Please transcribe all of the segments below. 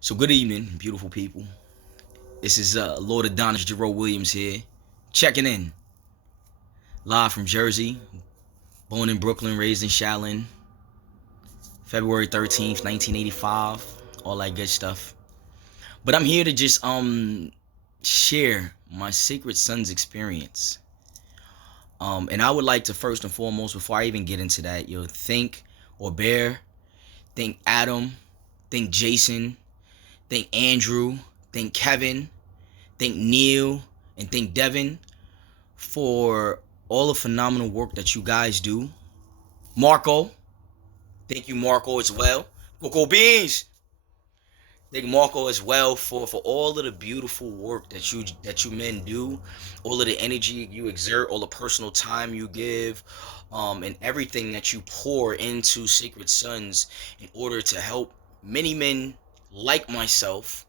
So good evening, beautiful people. This is Lord Adonis Jerome Williams here, checking in, live from Jersey, born in Brooklyn, raised in Shaolin, February 13th, 1985, all that good stuff. But I'm here to just share my Sacred Sons experience. And I would like to first and foremost, before I even get into that, thank Bear, thank Adam, thank Jason, thank Andrew, thank Kevin, thank Neil, and thank Devin for all the phenomenal work that you guys do. Marco, thank you, Marco, as well. Coco Beans, thank Marco as well for all of the beautiful work that you men do, all of the energy you exert, all the personal time you give, and everything that you pour into Sacred Sons in order to help many men like myself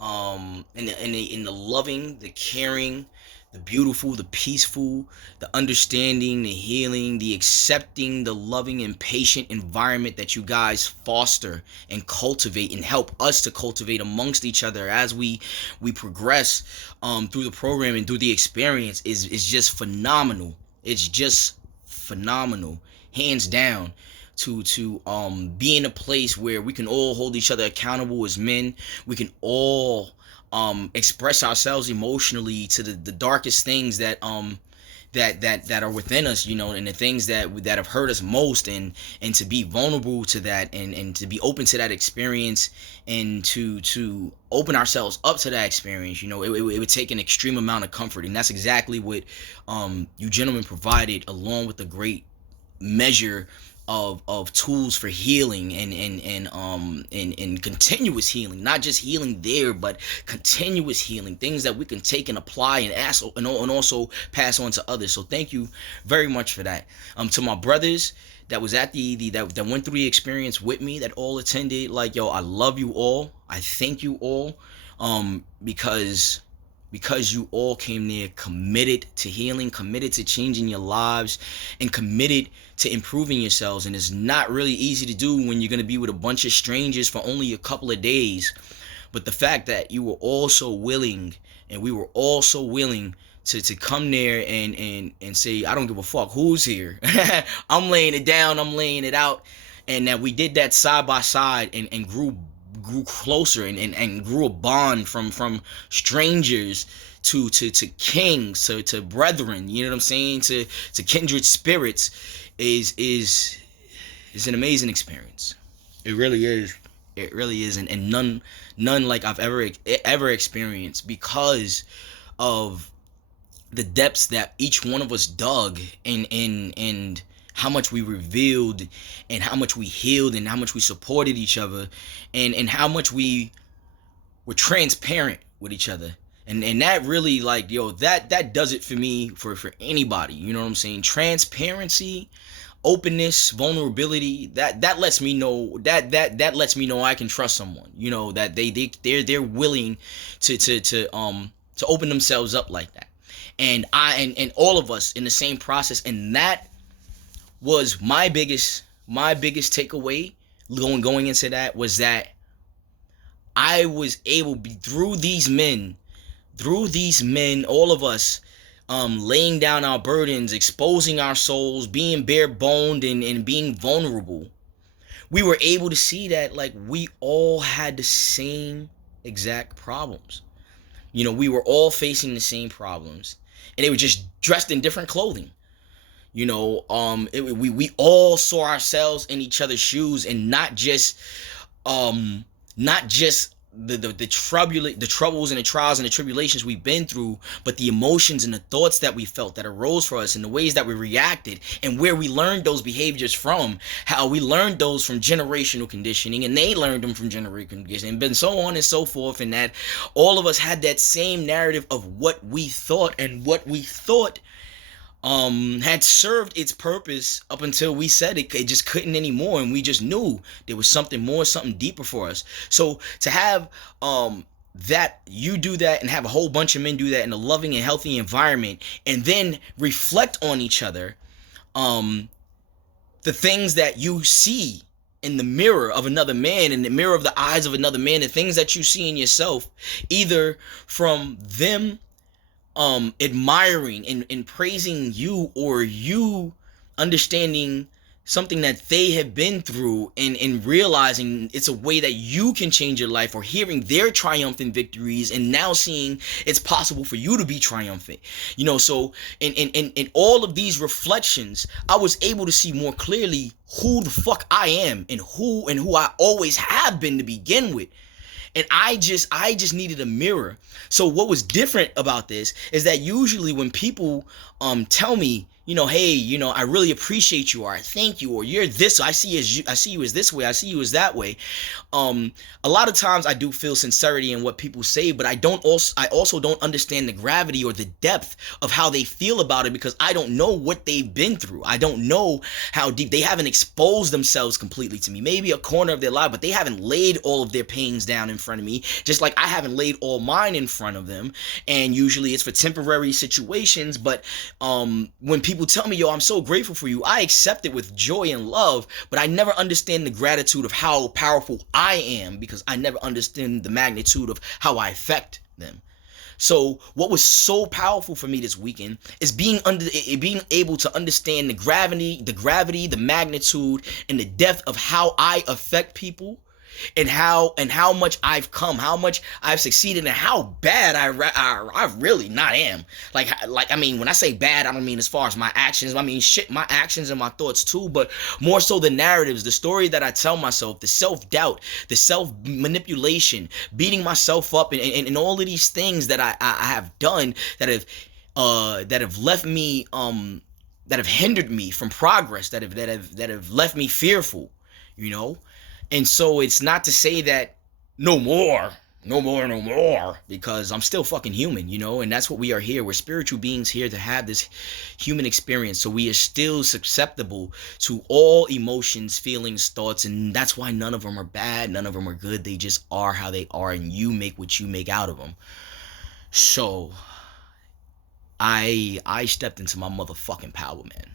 in the loving, the caring, the beautiful, the peaceful, the understanding, the healing, the accepting, the loving and patient environment that you guys foster and cultivate and help us to cultivate amongst each other as we progress through the program and through the experience is just phenomenal. It's just phenomenal, hands down. To be in a place where we can all hold each other accountable as men. We can all express ourselves emotionally to the darkest things that are within us, and the things that have hurt us most, and to be vulnerable to that, and to be open to that experience, and to open ourselves up to that experience. It would take an extreme amount of comfort, and that's exactly what you gentlemen provided, along with the great measure of tools for healing and continuous healing, not just healing there, but continuous healing, things that we can take and apply and also pass on to others. So thank you very much for that. To my brothers that was at that went through the experience with me, that all attended, like, yo, I love you all. I thank you all, because you all came there committed to healing, committed to changing your lives, and committed to improving yourselves. And it's not really easy to do when you're going to be with a bunch of strangers for only a couple of days. But the fact that you were all so willing, and we were all so willing to come there and say, I don't give a fuck who's here. I'm laying it down, I'm laying it out. And that we did that side by side, and grew closer, and grew a bond from strangers to kings, to brethren, you know what I'm saying, to kindred spirits, is an amazing experience. It really is. It really is. And none like I've ever experienced, because of the depths that each one of us dug, and how much we revealed, and how much we healed, and how much we supported each other, and how much we were transparent with each other. And that really, like, yo, that does it for me, for anybody, you know what I'm saying? Transparency, openness, vulnerability, that lets me know, that lets me know I can trust someone, that they're willing to open themselves up like that. And all of us in the same process. And that was my biggest takeaway going into that, was that I was able, through these men, all of us, laying down our burdens, exposing our souls, being bare boned, and being vulnerable, we were able to see that, like, we all had the same exact problems. We were all facing the same problems, and they were just dressed in different clothing. We all saw ourselves in each other's shoes, and not just the troubles and the trials and the tribulations we've been through, but the emotions and the thoughts that we felt, that arose for us, and the ways that we reacted, and where we learned those behaviors from, how we learned those from generational conditioning, and they learned them from generational conditioning, and so on and so forth. And that all of us had that same narrative of what we thought, and what we thought had served its purpose up until we said it just couldn't anymore, and we just knew there was something more, something deeper for us. So to have that you do that, and have a whole bunch of men do that in a loving and healthy environment, and then reflect on each other, the things that you see in the mirror of another man, in the mirror of the eyes of another man, the things that you see in yourself, either from them admiring and praising you, or you understanding something that they have been through, and realizing it's a way that you can change your life, or hearing their triumphant victories and now seeing it's possible for you to be triumphant. So in all of these reflections, I was able to see more clearly who the fuck I am, and who I always have been to begin with. And I just needed a mirror. So what was different about this is that usually when people tell me, hey, I really appreciate you, or I thank you, or you're this, I see you as this way, I see you as that way. A lot of times I do feel sincerity in what people say, but I also don't understand the gravity or the depth of how they feel about it, because I don't know what they've been through. I don't know how deep. They haven't exposed themselves completely to me. Maybe a corner of their life, but they haven't laid all of their pains down in front of me, just like I haven't laid all mine in front of them. And usually it's for temporary situations, but when people tell me, yo, I'm so grateful for you, I accept it with joy and love, but I never understand the gratitude of how powerful I am, because I never understand the magnitude of how I affect them. So what was so powerful for me this weekend is being able to understand the gravity, the magnitude, and the depth of how I affect people, and how much I've come, how much I've succeeded, and how bad I really not am. Like I mean, when I say bad, I don't mean as far as my actions. I mean my actions and my thoughts too, but more so the narratives, the story that I tell myself, the self-doubt, the self-manipulation, beating myself up, and all of these things that I have done that have left me that have hindered me from progress, that have left me fearful, And so it's not to say that no more, because I'm still fucking human, and that's what we are here. We're spiritual beings here to have this human experience. So we are still susceptible to all emotions, feelings, thoughts, and that's why none of them are bad, none of them are good. They just are how they are, and you make what you make out of them. So I stepped into my motherfucking power, man.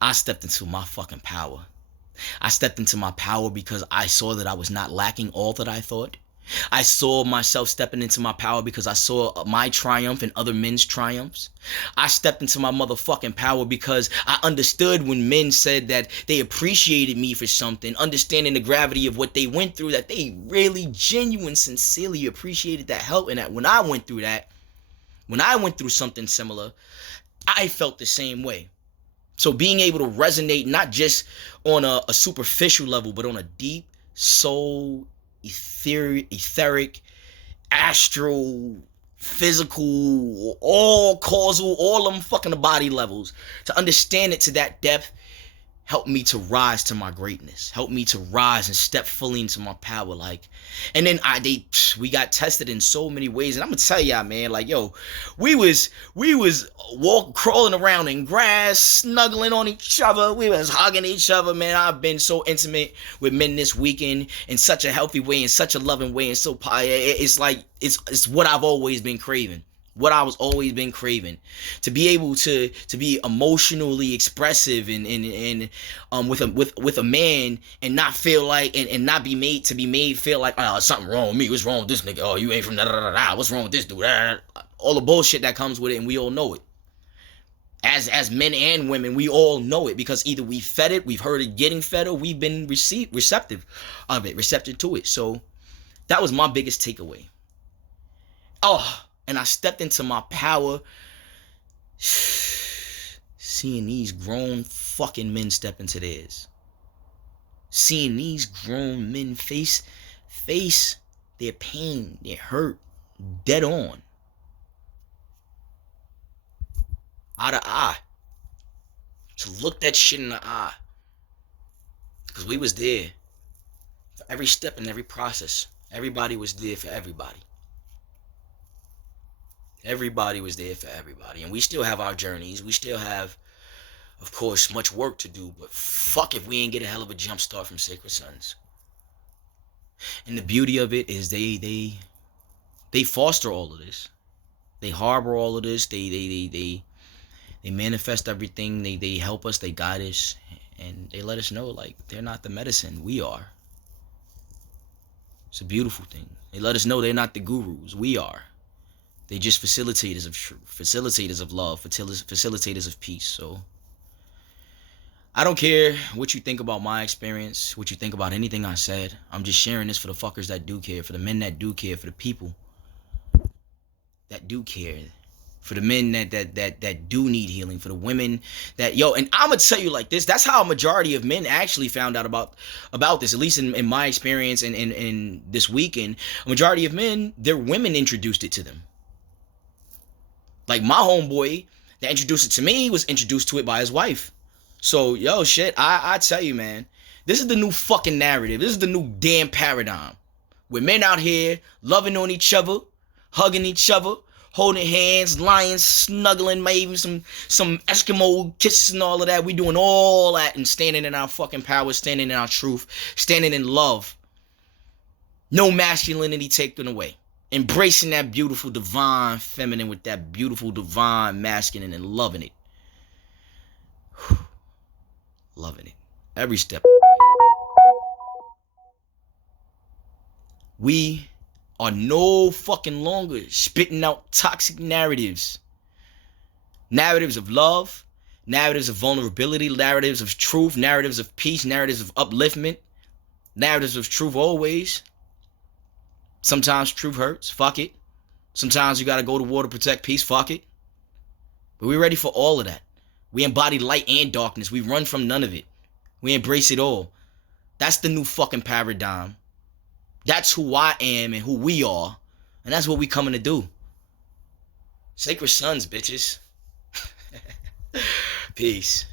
I stepped into my fucking power. I stepped into my power because I saw that I was not lacking all that I thought. I saw myself stepping into my power because I saw my triumph and other men's triumphs. I stepped into my motherfucking power because I understood when men said that they appreciated me for something, understanding the gravity of what they went through, that they really, genuine, sincerely appreciated that help, and that when I went through something similar, I felt the same way. So being able to resonate not just on a superficial level, but on a deep, soul, etheric, astral, physical, all causal, all them fucking the body levels, to understand it to that depth, help me to rise to my greatness, help me to rise and step fully into my power. And then we got tested in so many ways, and I'm gonna tell y'all, man, we was crawling around in grass, snuggling on each other, we was hugging each other, man. I've been so intimate with men this weekend in such a healthy way, in such a loving way, and so it's like it's what I've always been craving. What I was always been craving, to be able to be emotionally expressive and with a man, and not feel like and not be made feel like, oh, something wrong with me, what's wrong with this nigga, oh, you ain't from da da da da, what's wrong with this dude, all the bullshit that comes with it, and we all know it. As men and women, we all know it, because either we fed it, we've heard it getting fed, or we've been receptive to it. So that was my biggest takeaway. And I stepped into my power, seeing these grown fucking men step into theirs. Seeing these grown men face their pain, their hurt, dead on. Eye to eye. To look that shit in the eye. Because we was there. For every step and every process. Everybody was there for everybody. Everybody was there for everybody. And we still have our journeys. We still have, of course, much work to do. But fuck if we ain't get a hell of a jump start from Sacred Sons. And the beauty of it is they foster all of this. They harbor all of this. They manifest everything. They help us. They guide us. And they let us know, like, they're not the medicine. We are. It's a beautiful thing. They let us know they're not the gurus. We are. They just facilitators of truth, facilitators of love, facilitators of peace. So I don't care what you think about my experience, what you think about anything I said. I'm just sharing this for the fuckers that do care, for the men that do care, for the people that do care, for the men that do need healing, for the women that, yo, and I'm gonna tell you like this, that's how a majority of men actually found out about this, at least in my experience and in this weekend. A majority of men, their women introduced it to them. Like my homeboy that introduced it to me was introduced to it by his wife. So, yo, shit, I tell you, man, this is the new fucking narrative. This is the new damn paradigm. With men out here loving on each other, hugging each other, holding hands, lying, snuggling, maybe some Eskimo kisses and all of that. We doing all that and standing in our fucking power, standing in our truth, standing in love. No masculinity taken away. Embracing that beautiful divine feminine with that beautiful divine masculine and loving it. Loving it. Every step of the way. We are no fucking longer spitting out toxic narratives. Narratives of love, narratives of vulnerability, narratives of truth, narratives of peace, narratives of upliftment, narratives of truth always. Sometimes truth hurts, fuck it. Sometimes you gotta go to war to protect peace, fuck it. But we're ready for all of that. We embody light and darkness. We run from none of it. We embrace it all. That's the new fucking paradigm. That's who I am and who we are. And that's what we coming to do. Sacred sons, bitches. Peace.